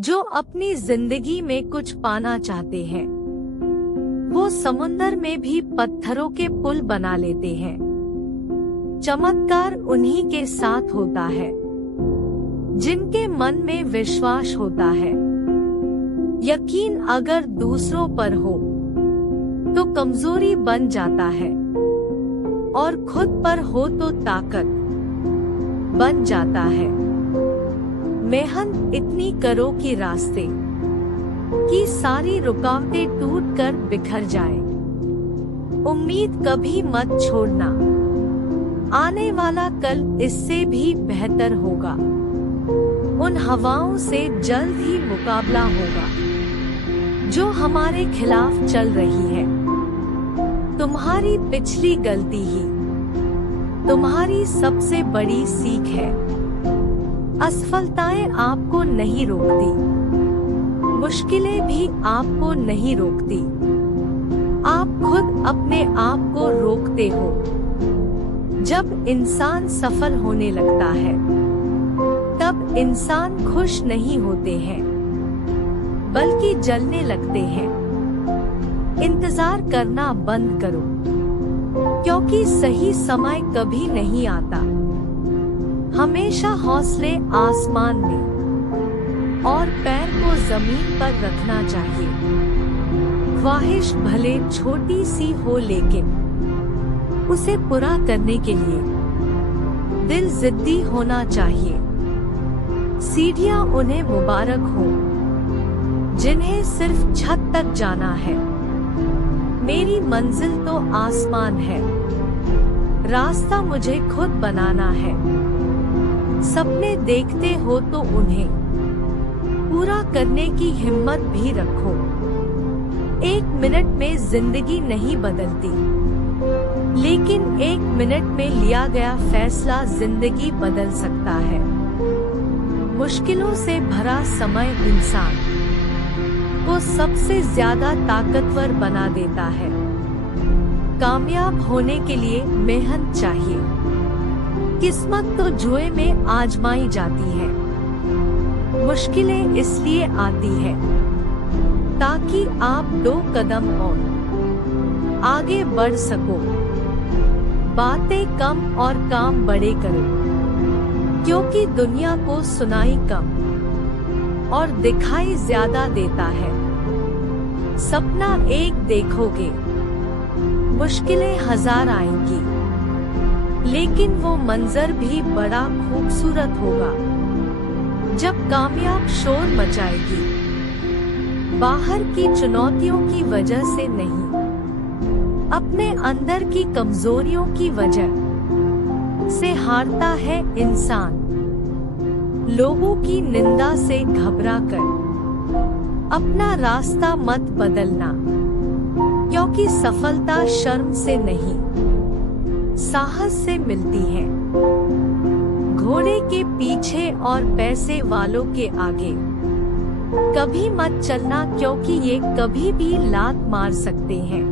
जो अपनी जिंदगी में कुछ पाना चाहते हैं, वो समुंदर में भी पत्थरों के पुल बना लेते हैं। चमत्कार उन्हीं के साथ होता है जिनके मन में विश्वास होता है। यकीन अगर दूसरों पर हो तो कमजोरी बन जाता है, और खुद पर हो तो ताकत बन जाता है। मेहनत इतनी करो कि रास्ते की सारी रुकावटें टूटकर बिखर जाए। उम्मीद कभी मत छोड़ना, आने वाला कल इससे भी बेहतर होगा। उन हवाओं से जल्द ही मुकाबला होगा जो हमारे खिलाफ चल रही है। तुम्हारी पिछली गलती ही तुम्हारी सबसे बड़ी सीख है। असफलताएं आपको नहीं रोकती, मुश्किलें भी आपको नहीं रोकती। आप खुद अपने आप को रोकते हो। जब इंसान सफल होने लगता है, तब इंसान खुश नहीं होते हैं, बल्कि जलने लगते हैं। इंतजार करना बंद करो, क्योंकि सही समय कभी नहीं आता। हमेशा हौसले आसमान में और पैर को जमीन पर रखना चाहिए। ख्वाहिश भले छोटी सी हो, लेकिन उसे पूरा करने के लिए दिल जिद्दी होना चाहिए। सीढ़ियां उन्हें मुबारक हो जिन्हें सिर्फ छत तक जाना है। मेरी मंजिल तो आसमान है, रास्ता मुझे खुद बनाना है। सपने देखते हो तो उन्हें पूरा करने की हिम्मत भी रखो। 1 मिनट में जिंदगी नहीं बदलती, लेकिन 1 मिनट में लिया गया फैसला जिंदगी बदल सकता है। मुश्किलों से भरा समय इंसान को सबसे ज्यादा ताकतवर बना देता है। कामयाब होने के लिए मेहनत चाहिए। किस्मत तो जुए में आजमाई जाती है। मुश्किलें इसलिए आती है ताकि आप 2 कदम और आगे बढ़ सको। बातें कम और काम बड़े करो, क्योंकि दुनिया को सुनाई कम और दिखाई ज्यादा देता है। सपना एक देखोगे, मुश्किलें 1000 आएंगी, लेकिन वो मंजर भी बड़ा खूबसूरत होगा जब कामयाब शोर मचाएगी। बाहर की चुनौतियों की वजह से नहीं, अपने अंदर की कमजोरियों की वजह से हारता है इंसान। लोगों की निंदा से घबराकर अपना रास्ता मत बदलना, क्योंकि सफलता शर्म से नहीं, साहस से मिलती है। घोड़े के पीछे और पैसे वालों के आगे कभी मत चलना, क्योंकि ये कभी भी लात मार सकते हैं।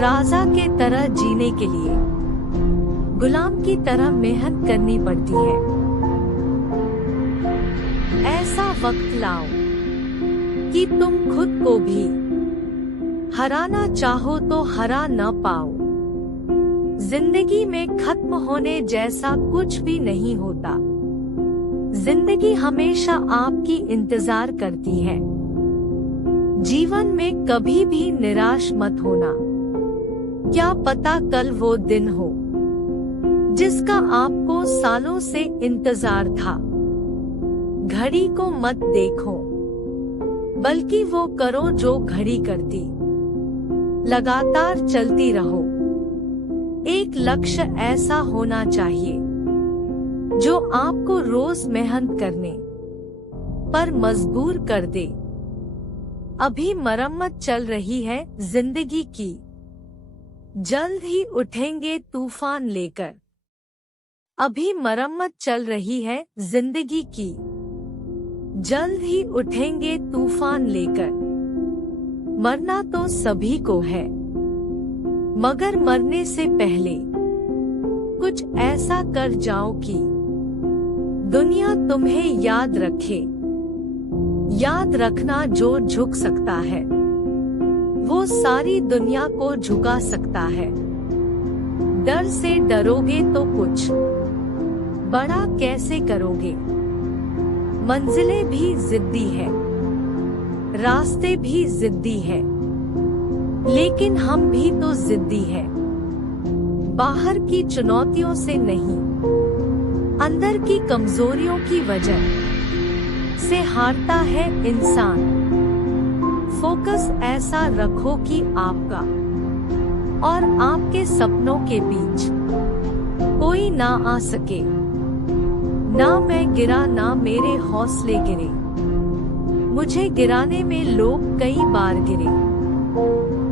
राजा के तरह जीने के लिए गुलाम की तरह मेहनत करनी पड़ती है। ऐसा वक्त लाओ कि तुम खुद को भी हराना चाहो तो हरा न पाओ। जिंदगी में खत्म होने जैसा कुछ भी नहीं होता। जिंदगी हमेशा आपकी इंतजार करती है। जीवन में कभी भी निराश मत होना। क्या पता कल वो दिन हो जिसका आपको सालों से इंतजार था। घड़ी को मत देखो, बल्कि वो करो जो घड़ी करती। लगातार चलती रहो। एक लक्ष्य ऐसा होना चाहिए जो आपको रोज मेहनत करने पर मजबूर कर दे। अभी मरम्मत चल रही है जिंदगी की, जल्द ही उठेंगे तूफान लेकर। अभी मरम्मत चल रही है जिंदगी की, जल्द ही उठेंगे तूफान लेकर। मरना तो सभी को है, मगर मरने से पहले कुछ ऐसा कर जाओ कि दुनिया तुम्हें याद रखे। याद रखना, जो झुक सकता है वो सारी दुनिया को झुका सकता है। डर से डरोगे तो कुछ बड़ा कैसे करोगे। मंजिलें भी जिद्दी है, रास्ते भी जिद्दी है, लेकिन हम भी तो जिद्दी है। बाहर की चुनौतियों से नहीं, अंदर की कमजोरियों की वजह से हारता है इंसान। फोकस ऐसा रखो कि आपका और आपके सपनों के बीच कोई ना आ सके। ना मैं गिरा, ना मेरे हौसले गिरे, मुझे गिराने में लोग कई बार गिरे।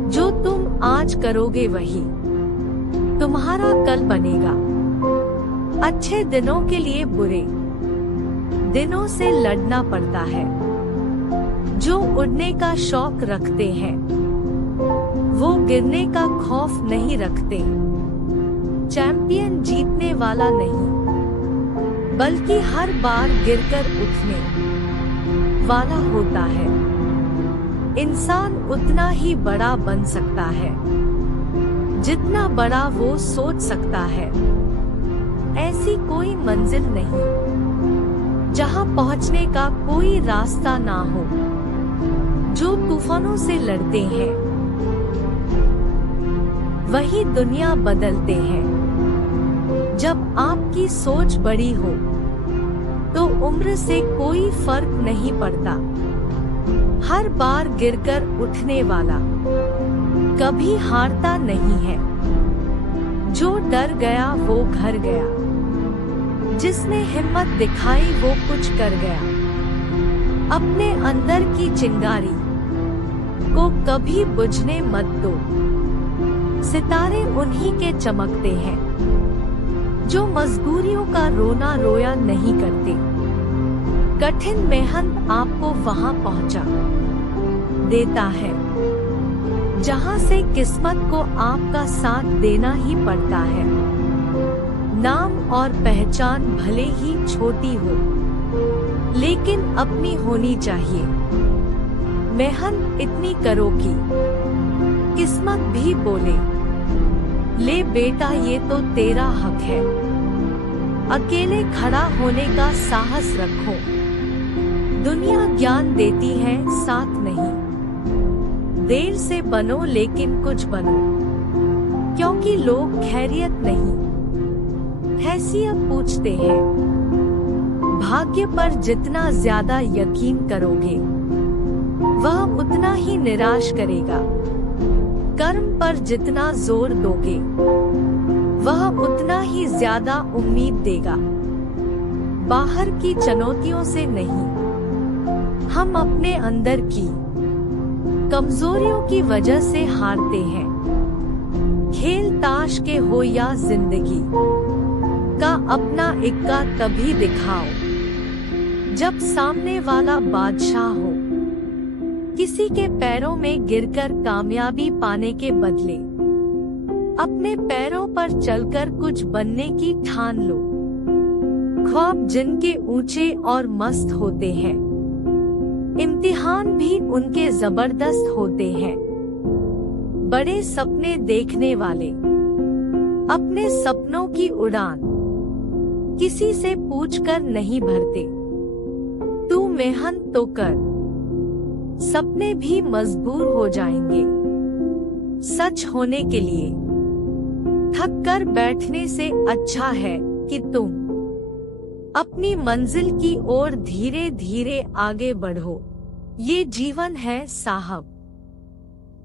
जो तुम आज करोगे वही तुम्हारा कल बनेगा। अच्छे दिनों के लिए बुरे दिनों से लड़ना पड़ता है। जो उड़ने का शौक रखते हैं वो गिरने का खौफ नहीं रखते। चैंपियन जीतने वाला नहीं, बल्कि हर बार गिरकर उठने वाला होता है। इंसान उतना ही बड़ा बन सकता है जितना बड़ा वो सोच सकता है। ऐसी कोई मंजिल नहीं जहां पहुंचने का कोई रास्ता ना हो। जो तूफानों से लड़ते हैं वही दुनिया बदलते हैं। जब आपकी सोच बड़ी हो तो उम्र से कोई फर्क नहीं पड़ता। हर बार गिरकर उठने वाला कभी हारता नहीं है। जो डर गया वो घर गया, जिसने हिम्मत दिखाई वो कुछ कर गया। अपने अंदर की चिंगारी को कभी बुझने मत दो। सितारे उन्हीं के चमकते हैं जो मजबूरियों का रोना रोया नहीं करते। कठिन मेहनत आपको वहां पहुंचा देता है जहां से किस्मत को आपका साथ देना ही पड़ता है। नाम और पहचान भले ही छोटी हो, लेकिन अपनी होनी चाहिए। मेहनत इतनी करो कि किस्मत भी बोले, ले बेटा ये तो तेरा हक है। अकेले खड़ा होने का साहस रखो। दुनिया ज्ञान देती है, साथ नहीं। देर से बनो लेकिन कुछ बनो, क्योंकि लोग खैरियत नहीं हैसियत पूछते हैं। भाग्य पर जितना ज्यादा यकीन करोगे वह उतना ही निराश करेगा। कर्म पर जितना जोर दोगे वह उतना ही ज्यादा उम्मीद देगा। बाहर की चुनौतियों से नहीं, हम अपने अंदर की कमजोरियों की वजह से हारते हैं। खेल ताश के हो या जिंदगी का अपना इक्का तभी दिखाओ जब सामने वाला बादशाह हो। किसी के पैरों में गिरकर कामयाबी पाने के बदले अपने पैरों पर चलकर कुछ बनने की ठान लो। ख्वाब जिनके ऊंचे और मस्त होते हैं, इम्तिहान भी उनके जबरदस्त होते हैं। बड़े सपने देखने वाले अपने सपनों की उड़ान किसी से पूछकर नहीं भरते। तू मेहनत तो कर, सपने भी मजबूर हो जाएंगे। सच होने के लिए थक कर बैठने से अच्छा है कि तुम अपनी मंजिल की ओर धीरे धीरे आगे बढ़ो। ये जीवन है साहब,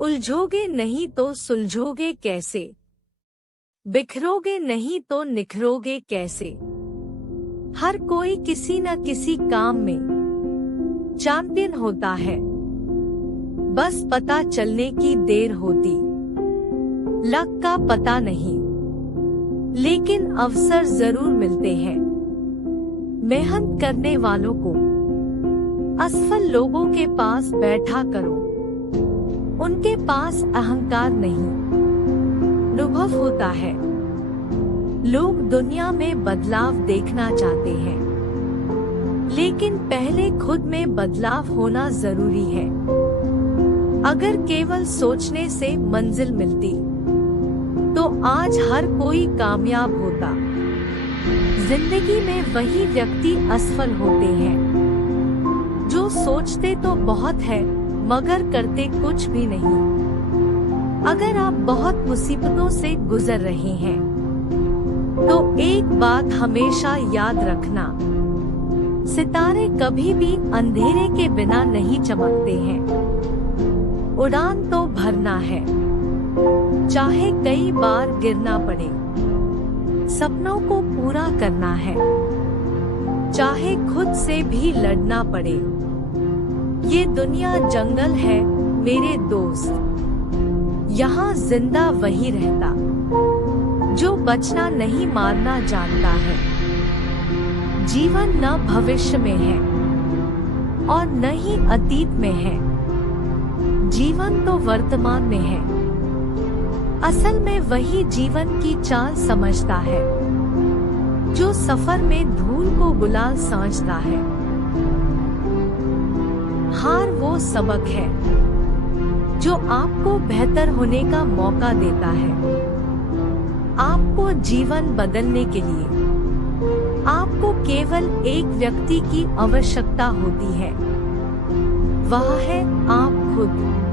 उलझोगे नहीं तो सुलझोगे कैसे, बिखरोगे नहीं तो निखरोगे कैसे। हर कोई किसी न किसी काम में चैंपियन होता है, बस पता चलने की देर होती। लक का पता नहीं, लेकिन अवसर जरूर मिलते हैं। मेहनत करने वालों को असफल लोगों के पास बैठा करो, उनके पास अहंकार नहीं, अनुभव होता है। लोग दुनिया में बदलाव देखना चाहते हैं, लेकिन पहले खुद में बदलाव होना जरूरी है। अगर केवल सोचने से मंजिल मिलती तो आज हर कोई कामयाब होता। जिंदगी में वही व्यक्ति असफल होते हैं जो सोचते तो बहुत है मगर करते कुछ भी नहीं। अगर आप बहुत मुसीबतों से गुजर रहे हैं तो एक बात हमेशा याद रखना, सितारे कभी भी अंधेरे के बिना नहीं चमकते हैं। उड़ान तो भरना है, चाहे कई बार गिरना पड़े। सपनों को पूरा करना है, चाहे खुद से भी लड़ना पड़े। ये दुनिया जंगल है मेरे दोस्त, यहाँ जिंदा वही रहता जो बचना नहीं मारना जानता है। जीवन न भविष्य में है और न ही अतीत में है, जीवन तो वर्तमान में है। असल में वही जीवन की चाल समझता है जो सफर में धूल को गुलाल समझता है। हार वो सबक है जो आपको बेहतर होने का मौका देता है। आपको जीवन बदलने के लिए आपको केवल एक व्यक्ति की आवश्यकता होती है, वह है आप खुद।